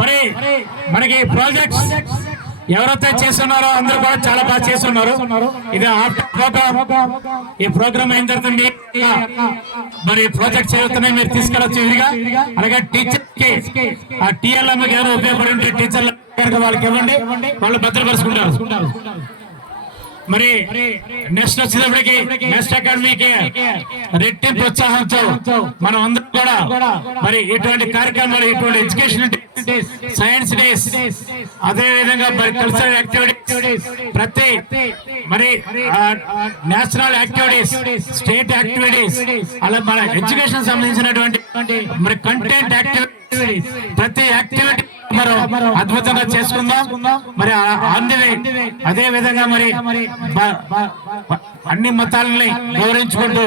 మరి మనకి ప్రాజెక్ట్స్ ఎవరైతే చేస్తున్నారో అందరూ కూడా చాలా బాగా చేస్తున్నారు. ఇది ప్రోగ్రామ్, ఈ ప్రోగ్రామ్ అయిన తర్వాత మరి ప్రాజెక్ట్స్ ఏవైతున్నాయి మీరు తీసుకెళ్ళచ్చు ఇదిగా. అలాగే టీచర్ కి ఆ టీఎల్ఎం ఎవరు ఉపయోగపడి ఉంటే టీచర్ల వాళ్ళకి ఇవ్వండి, వాళ్ళు భద్రపరుచుకుంటారు. మరి నెక్స్ట్ వచ్చేటప్పటికి నెక్స్ట్ అకాడమీకి రెట్టింపు ఉత్సాహంతో మనం అందరం కూడా మరి ఇటువంటి కార్యక్రమాలు, ఇటువంటి ఎడ్యుకేషన్ డేస్, సైన్స్ డేస్, అదే విధంగా మరి కల్చరల్ యాక్టివిటీస్, ప్రతి మరి నేషనల్ యాక్టివిటీస్, స్టేట్ యాక్టివిటీస్, అలా మన ఎడ్యుకేషన్ సంబంధించినటువంటి మరి కంటెంట్ యాక్టివిటీస్, ప్రతి యాక్టివిటీ మనం అద్భుతంగా చేసుకుందాం. మరి అదే విధంగా మరి అన్ని మతాలని గౌరవించుకుంటూ,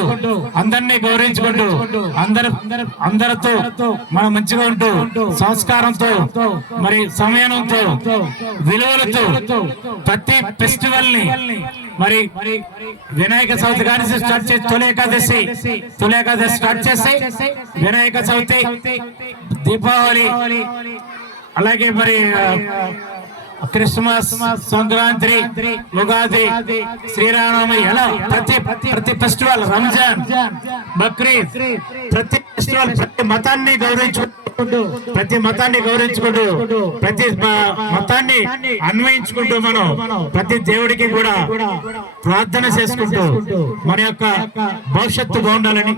అందరినీ గౌరవించుకుంటూ, అందరితో మనం మంచిగా ఉంటూ, సంస్కారంతో, మరి సంయమనంతో, విలువలతో ప్రతి ఫెస్టివల్ ని మరి వినాయక చవితి కానీ స్టార్ట్ చేసి తొలి ఏకాదశి స్టార్ట్ చేసి వినాయక చవితి, దీపావళి, అలాగే మరి క్రిస్మస్, సంక్రాంతి, ఉగాది, శ్రీరామనవమి, ఎలా ప్రతి ఫెస్టివల్, రంజాన్, బక్రీద్, ప్రతి ఫెస్టివల్ ప్రతి మతాన్ని గౌరవించుకుంటూ, ప్రతి మతాన్ని అన్వయించుకుంటూ మనం ప్రతి దేవుడికి కూడా ప్రార్థన చేసుకుంటూ మన యొక్క భవిష్యత్తు బాగుండాలని,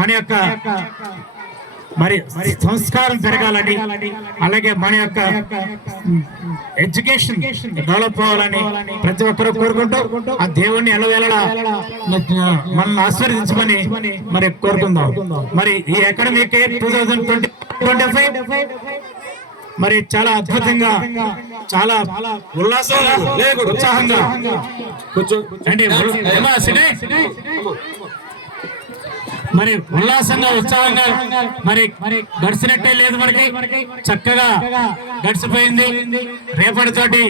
మన యొక్క మరి సంస్కారం పెరగాలని, అలాగే మన యొక్క ఎడ్యుకేషన్ డెవలప్ అవ్వాలని ప్రతి ఒక్కరూ కోరుకుంటూ ఆ దేవుణ్ణి ఎలవేళలా మనల్ని ఆశీర్వదించమని మరి కోరుకుందాం. మరి ఈ అకాడమిక్ 2025 మరి చాలా అద్భుతంగా, చాలా ఉల్లాసంగా, ఉత్సాహంగా మరి ఉల్లాసంగా, ఉత్సాహంగా మరి గడిచినట్టే లేదు, మనకి చక్కగా గడిచిపోయింది. రేపటితోటి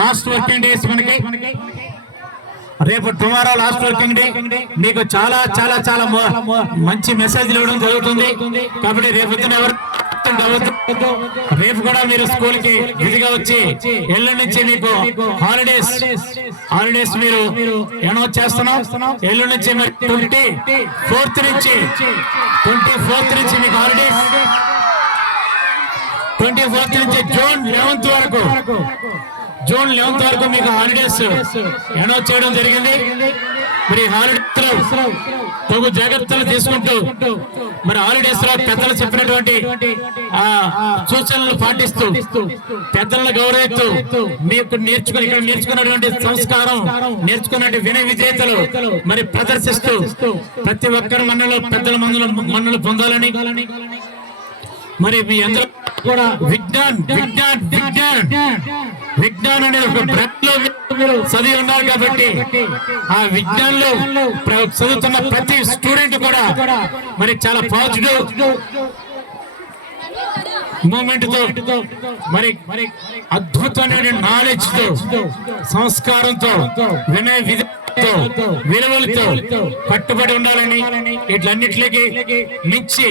లాస్ట్ వర్కింగ్ డేస్ మనకి. రేపు టుమారో లాస్ట్ వర్కింగ్ డే. మీకు చాలా చాలా చాలా మంచి మెసేజ్లు ఇవ్వడం జరుగుతుంది. కాబట్టి రేపు కూడా మీరు స్కూల్ కి బిజీగా వచ్చి ఎల్లుండి నుంచి మీకు హాలిడేస్ మీరు అనౌన్స్ చేస్తున్నాం. ఎల్లుండి నుంచి 24th నుంచి మీకు హాలిడేస్. 24th నుంచి జూన్ 11th వరకు మీకు హాలిడేస్ అనౌన్స్ చేయడం జరిగింది. మరి హాలిడేస్ లో తగు జాగ్రత్తలు తీసుకుంటూ, మరి హాలిడేస్ లో పెద్దలు చెప్పినటువంటి సూచనలు పాటిస్తూ, పెద్దలను గౌరవిస్తూ, మీకు నేర్చుకున్నటువంటి సంస్కారం, నేర్చుకున్నటువంటి వినయ విజేతలు మరి ప్రదర్శిస్తూ ప్రతి ఒక్కరు పెద్దల మన్నలు పొందాలని, మరి మీ అందరూ కూడా విజ్ఞాన్ అనేది ఒక బ్రెత్లో చదివి ఉన్నారు. కాబట్టి ఆ విజ్ఞానంలో చదువుతున్న ప్రతి స్టూడెంట్ కూడా మరి చాలా పాజిటివ్ మూమెంట్ తో, మరి అద్భుతమైన నాలెడ్జ్ తో, సంస్కారంతో, వినయ విలువలతో కట్టుబడి ఉండాలని, ఇట్లన్నిటికి మించి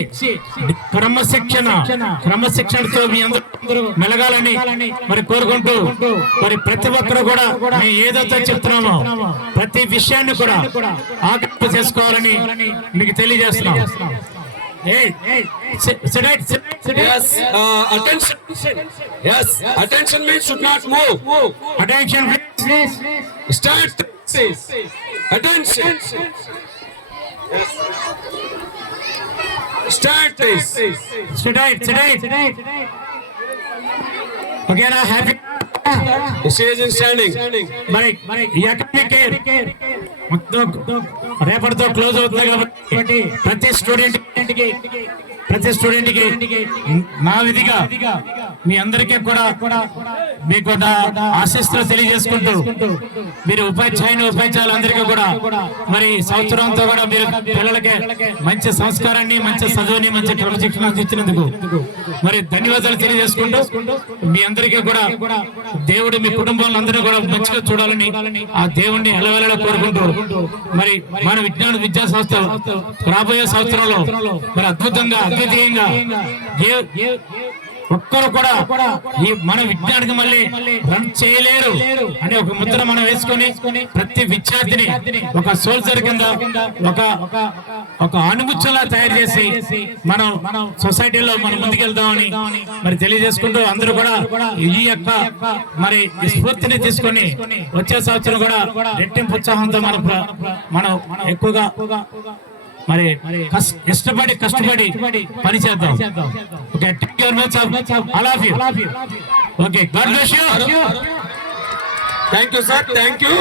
క్రమశిక్షణతో మీ అందరూ మెలగాలని మరి కోరుకుంటూ, మరి ప్రతి ఒక్కరు కూడా మేము ఏదైతే చెప్తున్నామో ప్రతి విషయాన్ని కూడా ఆకర్షణ చేసుకోవాలని మీకు తెలియజేస్తున్నాం. Attention means should not move. Attention please. Start. Attention. Start this. Sit. Okay, now happy. Stage is standing. మరి ఈ అకాడమిక్ రేపటితో క్లోజ్ అవుతుంది కాబట్టి ప్రతి స్టూడెంట్ కి నా విధిగా మీ అందరికీ కూడా మీకు ఆశీస్సులు తెలియజేసుకుంటూ, మీరు ఉపాధ్యాయులందరికీ కూడా మరి సంవత్సరంతో కూడా మీరు పిల్లలకి మంచి సంస్కారాన్ని, మంచి చదువుని, మంచి క్రమశిక్షణ అందించినందుకు మరి ధన్యవాదాలు తెలియజేసుకుంటూ, మీ అందరికీ కూడా దేవుడు మీ కుటుంబాలను అందరూ కూడా మంచిగా చూడాలని ఆ దేవుణ్ణి ఎలవెలా కోరుకుంటూ, మరి మన విద్యా సంస్థ రాబోయే సంవత్సరంలో మరి అద్భుతంగా, అద్వితీయంగా ఒక్కరు కూడా ఈ మన విజ్ఞానికి మళ్ళీ రన్ చేయలేరు అనే ఒక ముద్ర మనం వేసుకొని ప్రతి విద్యార్థిని ఒక సోల్జర్ కింద ఒక అణుముచ్చలా తయారు చేసి మనం సొసైటీలో మనం ముందుకెళ్తామని మరి తెలియజేసుకుంటూ అందరూ కూడా ఈ యొక్క మరి ఈ స్ఫూర్తిని తీసుకొని వచ్చే సంవత్సరం కూడా రెట్టింపు ఉత్సాహంతో మనం ఎక్కువగా మరి కష్టపడి పని చేద్దాం. Okay, take your notes all of you. Okay, God bless you. Thank you, sir. Thank you.